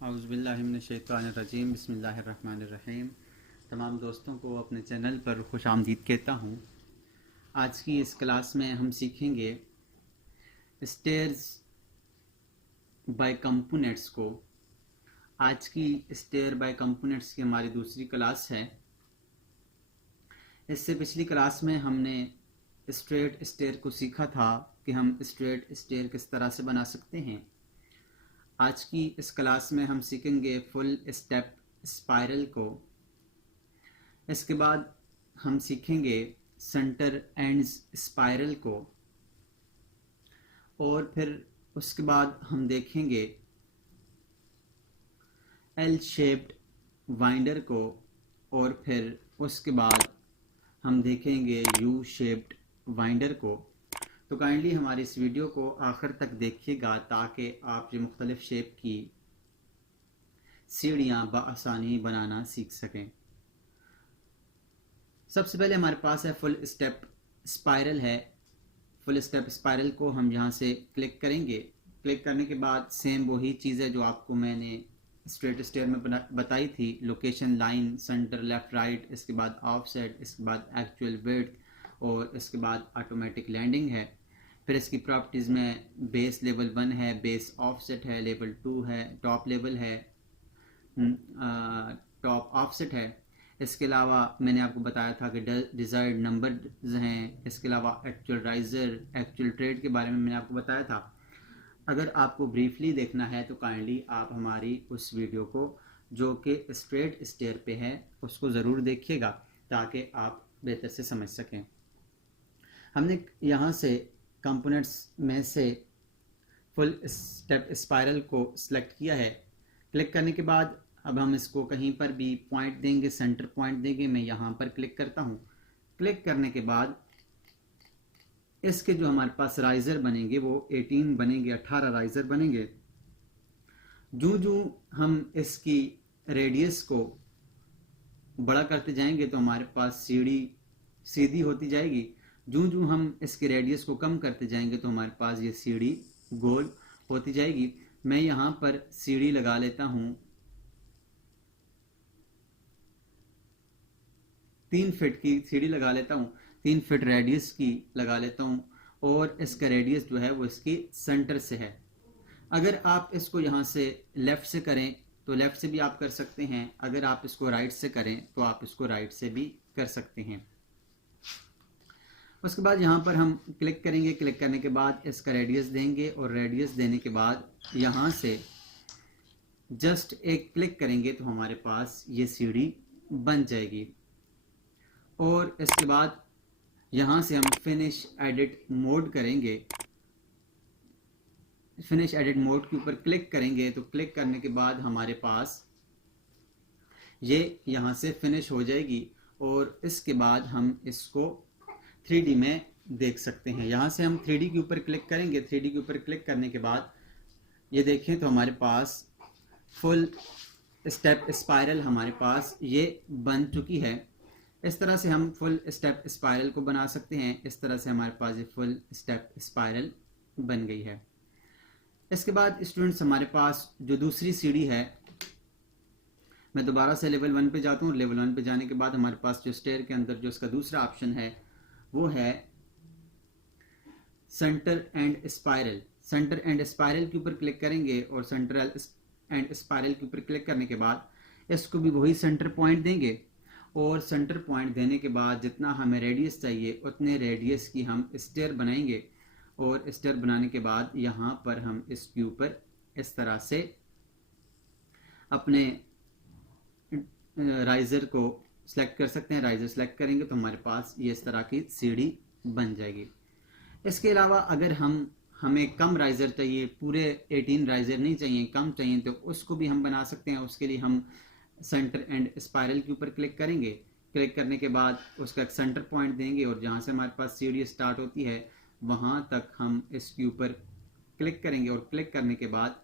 औज़ुबिल्लाहिमिनश्शैतानिर्रजीम बिस्मिल्लाहिर्रहमानिर्रहीम। तमाम दोस्तों को अपने चैनल पर खुश आमदीद कहता हूँ। आज की इस क्लास में हम सीखेंगे स्टेयर्स बाय कंपोनेंट्स को। आज की स्टेयर बाय कंपोनेंट्स की हमारी दूसरी क्लास है। इससे पिछली क्लास में हमने स्ट्रेट स्टेयर को सीखा था कि हम स्ट्रेट स्टेयर किस तरह से बना सकते हैं। आज की इस क्लास में हम सीखेंगे फुल स्टेप स्पाइरल को। इसके बाद हम सीखेंगे सेंटर एंड्स स्पाइरल को, और फिर उसके बाद हम देखेंगे एल शेप्ड वाइंडर को, और फिर उसके बाद हम देखेंगे यू शेप्ड वाइंडर को। तो काइंडली हमारी इस वीडियो को आखिर तक देखिएगा ताकि आप जो मुख्तलिफ शेप की सीढ़ियाँ बआसानी बनाना सीख सकें। सबसे पहले हमारे पास है फुल स्टेप स्पाइरल है। फुल स्टेप स्पाइरल को हम यहाँ से क्लिक करेंगे। क्लिक करने के बाद सेम वही चीज़ है जो आपको मैंने स्ट्रेट स्टेयर में बताई थी। Location, line, centre, left right, इसके बाद ऑफसेट, इसके बाद एक्चुअल विड्थ, और इसके बाद ऑटोमेटिक लैंडिंग है। फिर इसकी प्रॉपर्टीज़ में बेस लेवल 1 है, बेस ऑफसेट है, लेवल 2 है, टॉप लेवल है, टॉप ऑफसेट है। इसके अलावा मैंने आपको बताया था कि डिज़ायर्ड नंबर हैं। इसके अलावा एक्चुअल राइज़र, एक्चुअल ट्रेड के बारे में मैंने आपको बताया था। अगर आपको ब्रीफली देखना है तो काइंडली आप हमारी उस वीडियो को जो कि स्ट्रेट स्टेयर पे है उसको ज़रूर देखिएगा ताकि आप बेहतर से समझ सकें। हमने यहाँ से कंपोनेंट्स में से फुल स्टेप स्पाइरल को सिलेक्ट किया है। क्लिक करने के बाद अब हम इसको कहीं पर भी पॉइंट देंगे, सेंटर पॉइंट देंगे। मैं यहाँ पर क्लिक करता हूँ। क्लिक करने के बाद इसके जो हमारे पास राइज़र बनेंगे वो 18 बनेंगे, 18 राइज़र बनेंगे। जो हम इसकी रेडियस को बड़ा करते जाएंगे तो हमारे पास सीढ़ी सीधी होती जाएगी। जो हम इसके रेडियस को कम करते जाएंगे तो हमारे पास ये सीढ़ी गोल होती जाएगी। मैं यहाँ पर सीढ़ी लगा लेता हूँ 3 फीट की सीढ़ी लगा लेता हूँ, 3 फीट रेडियस की लगा लेता हूँ, और इसका रेडियस जो है वो इसकी सेंटर से है। अगर आप इसको यहाँ से लेफ़्ट से करें तो लेफ़्ट से भी आप कर सकते हैं। अगर आप इसको राइट से करें तो आप इसको राइट से भी कर सकते हैं। उसके बाद यहाँ पर हम क्लिक करेंगे। क्लिक करने के बाद इसका रेडियस देंगे, और रेडियस देने के बाद यहाँ से जस्ट एक क्लिक करेंगे तो हमारे पास ये सीढ़ी बन जाएगी। और इसके बाद यहाँ से हम फिनिश एडिट मोड करेंगे। फिनिश एडिट मोड के ऊपर क्लिक करेंगे तो क्लिक करने के बाद हमारे पास ये यहाँ से फिनिश हो जाएगी, और इसके बाद हम इसको 3D में देख सकते हैं। यहाँ से हम 3D के ऊपर क्लिक करेंगे। 3D के ऊपर क्लिक करने के बाद ये देखें तो हमारे पास फुल स्टेप स्पाइरल हमारे पास ये बन चुकी है। इस तरह से हम फुल स्टेप स्पाइरल को बना सकते हैं। इस तरह से हमारे पास ये फुल स्टेप स्पाइरल बन गई है। इसके बाद स्टूडेंट्स हमारे पास जो दूसरी सीढ़ी है, मैं दोबारा से लेवल 1 पे जाता हूँ। लेवल 1 पे जाने के बाद हमारे पास जो स्टेयर के अंदर जो इसका दूसरा ऑप्शन है वो है centre and spiral. Centre and spiral के ऊपर क्लिक करेंगे, और सेंटर एंड स्पाइरल के ऊपर क्लिक करने के बाद इसको भी वही सेंटर पॉइंट देंगे, और सेंटर पॉइंट देने के बाद जितना हमें रेडियस चाहिए उतने रेडियस की हम स्टेयर बनाएंगे। और स्टेयर बनाने के बाद यहाँ पर हम इसके ऊपर इस तरह से अपने राइज़र को सिलेक्ट कर सकते हैं। राइज़र सेलेक्ट करेंगे तो हमारे पास ये इस तरह की सीढ़ी बन जाएगी। इसके अलावा अगर हमें कम राइज़र चाहिए, पूरे 18 राइज़र नहीं चाहिए, कम चाहिए, तो उसको भी हम बना सकते हैं। उसके लिए हम सेंटर एंड स्पाइरल के ऊपर क्लिक करेंगे। क्लिक करने के बाद उसका एक सेंटर पॉइंट देंगे, और जहाँ से हमारे पास सीढ़ी स्टार्ट होती है वहाँ तक हम इसके ऊपर क्लिक करेंगे। और क्लिक करने के बाद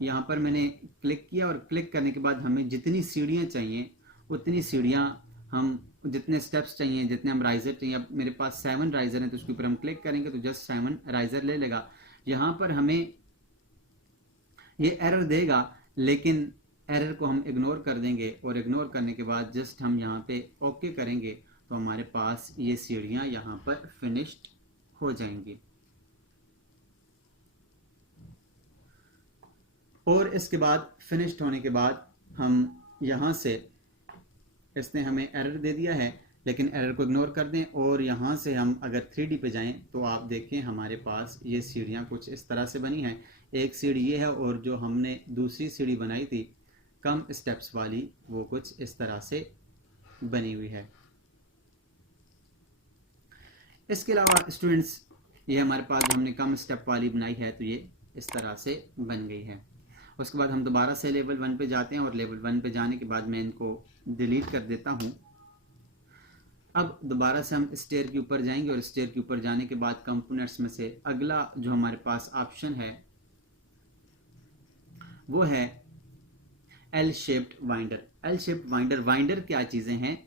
यहाँ पर मैंने क्लिक किया, और क्लिक करने के बाद हमें जितनी सीढ़ियाँ चाहिए उतनी सीढ़ियाँ हम जितने स्टेप्स चाहिए, जितने हम राइज़र चाहिए। अब मेरे पास 7 राइज़र हैं तो उसके ऊपर हम क्लिक करेंगे तो जस्ट 7 राइज़र ले लेगा। यहाँ पर हमें ये एरर देगा, लेकिन एरर को हम इग्नोर कर देंगे और इग्नोर करने के बाद जस्ट हम यहाँ पे ओके करेंगे तो हमारे पास ये सीढ़ियाँ यहाँ पर फिनिश्ड हो जाएंगी। और इसके बाद फिनिश्ड होने के बाद हम यहाँ से, इसने हमें एरर दे दिया है लेकिन एरर को इग्नोर कर दें और यहाँ से हम अगर 3D पे जाएं तो आप देखें हमारे पास ये सीढ़ियाँ कुछ इस तरह से बनी हैं। एक सीढ़ी ये है और जो हमने दूसरी सीढ़ी बनाई थी कम स्टेप्स वाली वो कुछ इस तरह से बनी हुई है। इसके अलावा स्टूडेंट्स, ये हमारे पास जो हमने कम स्टेप वाली बनाई है तो ये इस तरह से बन गई है। उसके बाद हम दोबारा से लेवल 1 पे जाते हैं और लेवल 1 पे जाने के बाद मैं इनको डिलीट कर देता हूँ। अब दोबारा से हम स्टेयर के ऊपर जाएंगे और स्टेयर के ऊपर जाने के बाद कंपोनेंट्स में से अगला जो हमारे पास ऑप्शन है वो है L shaped winder. L shaped winder, winder क्या चीज़ें हैं,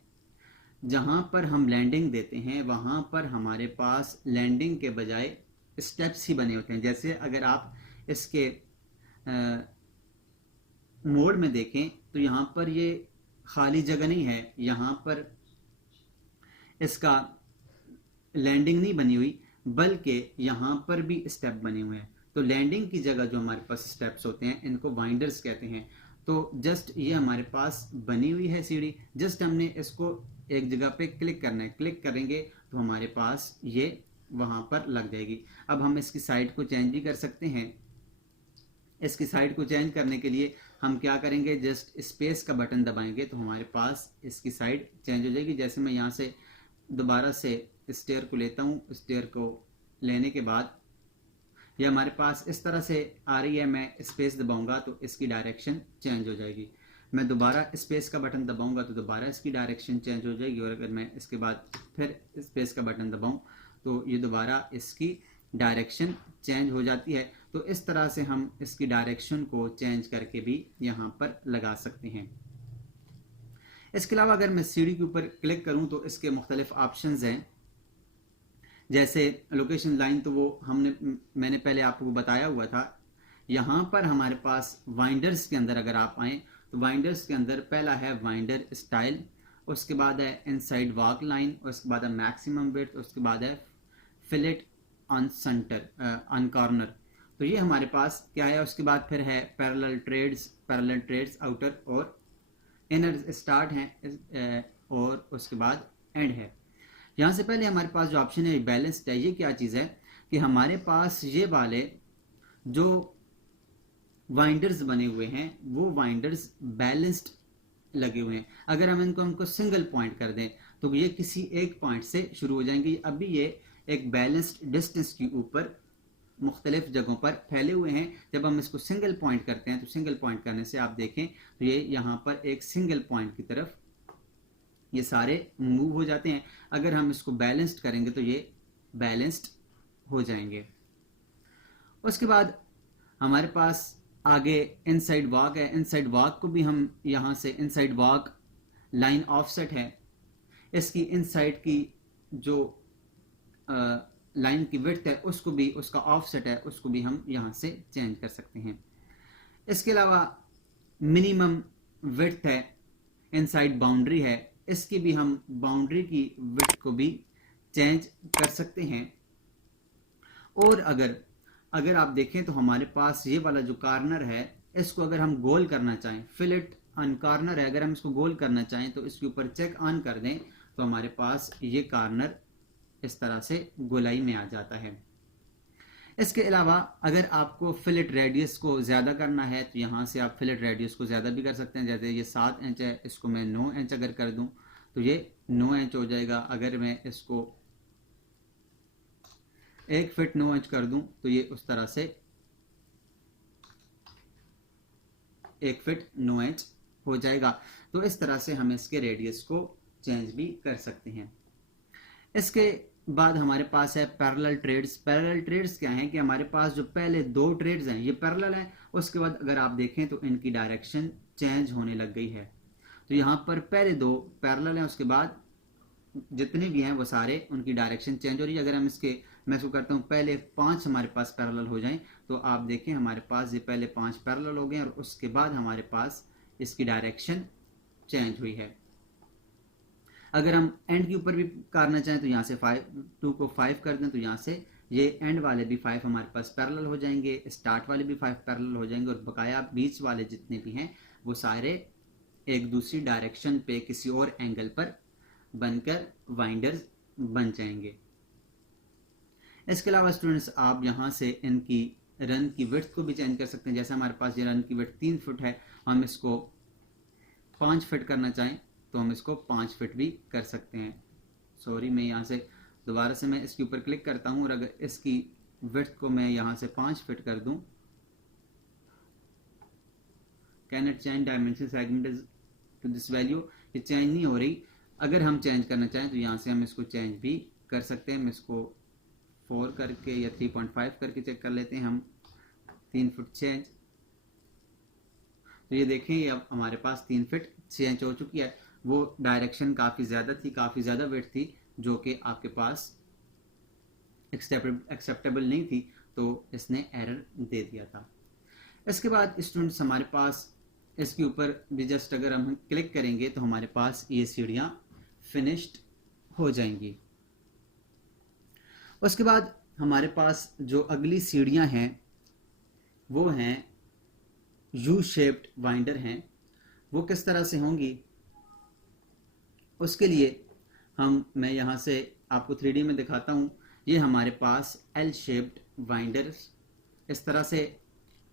जहां पर हम लैंडिंग देते हैं वहां पर हमारे पास लैंडिंग के बजाय स्टेप्स ही बने होते हैं। जैसे अगर आप इसके मोड में देखें तो यहाँ पर ये खाली जगह नहीं है, यहाँ पर इसका लैंडिंग नहीं बनी हुई बल्कि यहाँ पर भी स्टेप बने हुए हैं। तो लैंडिंग की जगह जो हमारे पास स्टेप्स होते हैं इनको वाइंडर्स कहते हैं। तो जस्ट ये हमारे पास बनी हुई है सीढ़ी, जस्ट हमने इसको एक जगह पे क्लिक करना है, क्लिक करेंगे तो हमारे पास ये वहाँ पर लग जाएगी। अब हम इसकी साइड को चेंज भी कर सकते हैं। इसकी साइड को चेंज करने के लिए हम क्या करेंगे, जस्ट स्पेस का बटन दबाएंगे तो हमारे पास इसकी साइड चेंज हो जाएगी। जैसे मैं यहाँ से दोबारा से स्टेयर को लेता हूँ, स्टेयर को लेने के बाद ये हमारे पास इस तरह से आ रही है। मैं स्पेस दबाऊंगा तो इसकी डायरेक्शन चेंज हो जाएगी। मैं दोबारा स्पेस का बटन दबाऊंगा तो दोबारा इसकी डायरेक्शन चेंज हो जाएगी। और अगर मैं इसके बाद फिर स्पेस का बटन दबाऊं तो ये दोबारा इसकी डायरेक्शन चेंज हो जाती है। तो इस तरह से हम इसकी डायरेक्शन को चेंज करके भी यहाँ पर लगा सकते हैं। इसके अलावा अगर मैं सीढ़ी के ऊपर क्लिक करूं तो इसके मुख्तलिफ ऑप्शंस हैं। जैसे लोकेशन लाइन, तो वो मैंने पहले आपको बताया हुआ था। यहाँ पर हमारे पास वाइंडर्स के अंदर अगर आप आएँ तो वाइंडर्स के अंदर पहला है वाइंडर स्टाइल, उसके बाद है इनसाइड वॉक लाइन, उसके बाद है मैक्सिमम विड्थ, उसके बाद है fillet on centre on corner. तो ये हमारे पास क्या है। उसके बाद फिर है पैरेलल ट्रेड्स आउटर और इनर स्टार्ट हैं और उसके बाद एंड है। यहाँ से पहले हमारे पास जो ऑप्शन है बैलेंस्ड है। ये क्या चीज़ है कि हमारे पास ये वाले जो वाइंडर्स बने हुए हैं वो वाइंडर्स बैलेंस्ड लगे हुए हैं। अगर हम इनको सिंगल पॉइंट कर दें तो ये किसी एक पॉइंट से शुरू हो जाएंगे। अभी ये एक बैलेंस्ड डिस्टेंस के ऊपर मुख्तलिफ जगहों पर फैले हुए हैं। जब हम इसको सिंगल पॉइंट करते हैं तो सिंगल पॉइंट करने से आप देखें तो ये यहाँ पर एक सिंगल पॉइंट की तरफ ये सारे मूव हो जाते हैं। अगर हम इसको बैलेंस्ड करेंगे तो ये बैलेंस्ड हो जाएंगे। उसके बाद हमारे पास आगे इनसाइड वॉक है। इनसाइड वॉक को भी हम यहाँ से इनसाइड वॉक लाइन ऑफसेट है, इसकी इनसाइड की जो लाइन की विड्थ है उसको भी, उसका ऑफसेट है उसको भी हम यहाँ से चेंज कर सकते हैं। इसके अलावा मिनिमम विड्थ है, इनसाइड बाउंड्री है, इसकी भी हम बाउंड्री की विड्थ को भी चेंज कर सकते हैं। और अगर आप देखें तो हमारे पास ये वाला जो कॉर्नर है इसको अगर हम गोल करना चाहें, फिलेट ऑन कॉर्नर है, अगर हम इसको गोल करना चाहें तो इसके ऊपर चेक ऑन कर दें तो हमारे पास ये कॉर्नर इस तरह से गोलाई में आ जाता है। इसके अलावा अगर आपको फिलेट रेडियस को ज़्यादा करना है तो यहाँ से आप फिलेट रेडियस को ज़्यादा भी कर सकते हैं। जैसे ये 7 इंच है, इसको मैं 9 इंच अगर कर दूं तो ये 9 इंच हो जाएगा। अगर मैं इसको 1 फीट 9 इंच कर दूं तो ये उस तरह से 1 फीट 9 इंच हो जाएगा। तो इस तरह से हम इसके रेडियस को चेंज भी कर सकते हैं। इसके बाद हमारे पास है पैरेलल ट्रेड्स। पैरेलल ट्रेड्स क्या हैं कि हमारे पास जो पहले 2 ट्रेड्स हैं ये पैरेलल हैं, उसके बाद अगर आप देखें तो इनकी डायरेक्शन चेंज होने लग गई है। तो यहाँ पर पहले 2 पैरेलल हैं, उसके बाद जितने भी हैं वो सारे उनकी डायरेक्शन चेंज हो रही है। अगर हम इसके मैं इसको करता हूँ पहले 5 हमारे पास पैरेलल हो जाएं, तो आप देखें हमारे पास ये पहले 5 पैरेलल हो गए और उसके बाद हमारे पास इसकी डायरेक्शन चेंज हुई है। अगर हम एंड के ऊपर भी करना चाहें तो यहाँ से 2 को 5 कर दें, तो यहाँ से ये एंड वाले भी 5 हमारे पास पैरेलल हो जाएंगे, स्टार्ट वाले भी 5 पैरेलल हो जाएंगे और बकाया बीच वाले जितने भी हैं वो सारे एक दूसरी डायरेक्शन पे किसी और एंगल पर बनकर वाइंडर्स बन जाएंगे। इसके अलावा स्टूडेंट्स आप यहाँ से इनकी रन की विड्थ को भी चेंज कर सकते हैं। जैसे हमारे पास ये रन की विड्थ 3 फुट है, हम इसको 5 फीट करना चाहें तो हम इसको 5 फीट भी कर सकते हैं। सॉरी, मैं यहाँ से दोबारा से मैं इसके ऊपर क्लिक करता हूँ और अगर इसकी विड्थ को मैं यहाँ से 5 फीट कर दूँ, can it change dimension segment to this value, ये चेंज नहीं हो रही। अगर हम चेंज करना चाहें तो यहाँ से हम इसको चेंज भी कर सकते हैं। हम इसको 4 करके या 3.5 करके चेक कर लेते हैं हम, 3 फुट चेंज। तो ये देखें ये अब हमारे पास 3 फीट चेंज हो चुकी है। वो डायरेक्शन काफ़ी ज़्यादा थी, काफ़ी ज़्यादा विड्थ थी जो कि आपके पास एक्सेप्टेबल नहीं थी, तो इसने एरर दे दिया था। इसके बाद स्टूडेंट्स हमारे पास इसके ऊपर भी जस्ट अगर हम क्लिक करेंगे तो हमारे पास ये सीढ़ियाँ फिनिश्ड हो जाएंगी। उसके बाद हमारे पास जो अगली सीढ़ियाँ हैं वो हैं यू शेप्ड वाइंडर हैं। वो किस तरह से होंगी उसके लिए मैं यहाँ से आपको 3D में दिखाता हूँ। ये हमारे पास एल शेप्ड वाइंडर्स इस तरह से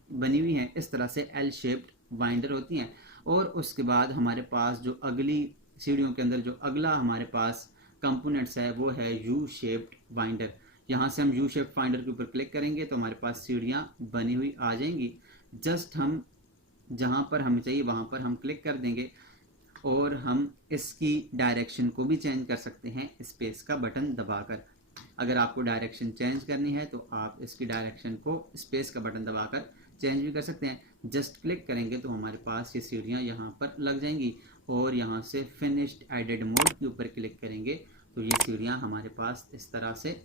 बनी हुई हैं, इस तरह से एल शेप्ड वाइंडर होती हैं। और उसके बाद हमारे पास जो अगली सीढ़ियों के अंदर जो अगला हमारे पास कंपोनेंट्स है वो है यू शेप्ड वाइंडर। यहाँ से हम यू शेप्ड वाइंडर के ऊपर क्लिक करेंगे तो हमारे पास सीढ़ियाँ बनी हुई आ जाएंगी। जस्ट हम जहाँ पर हमें चाहिए वहाँ पर हम क्लिक कर देंगे और हम इसकी डायरेक्शन को भी चेंज कर सकते हैं स्पेस का बटन दबाकर। अगर आपको डायरेक्शन चेंज करनी है तो आप इसकी डायरेक्शन को स्पेस का बटन दबाकर चेंज भी कर सकते हैं। जस्ट क्लिक करेंगे तो हमारे पास ये सीढ़ियाँ यहाँ पर लग जाएंगी और यहाँ से फिनिश्ड एडेड मोड के ऊपर क्लिक करेंगे तो ये सीढ़ियाँ हमारे पास इस तरह से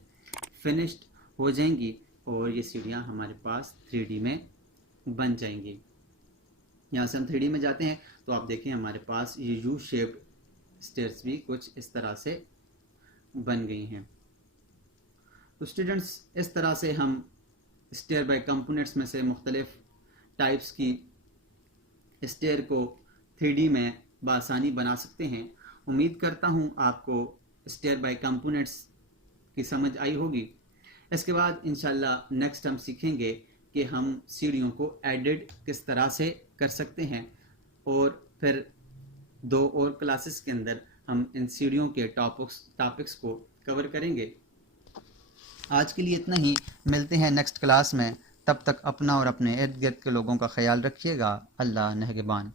फिनिश्ड हो जाएंगी और ये सीढ़ियाँ हमारे पास 3D में बन जाएंगी। यहाँ से हम 3D में जाते हैं तो आप देखें हमारे पास ये यू शेप्ड स्टेयर्स भी कुछ इस तरह से बन गई हैं। तो स्टूडेंट्स इस तरह से हम स्टेयर बाय कंपोनेंट्स में से मुख्तलिफ टाइप्स की स्टेयर को 3D में बआसानी बना सकते हैं। उम्मीद करता हूँ आपको स्टेयर बाय कंपोनेंट्स की समझ आई होगी। इसके बाद इंशाल्लाह नेक्स्ट हम सीखेंगे कि हम सीढ़ियों को एडिट किस तरह से कर सकते हैं और फिर 2 और क्लासेस के अंदर हम इन सीढ़ियों के टॉपिक्स को कवर करेंगे। आज के लिए इतना ही, मिलते हैं नेक्स्ट क्लास में। तब तक अपना और अपने इर्द गिर्द के लोगों का ख्याल रखिएगा। अल्लाह नेहगबान।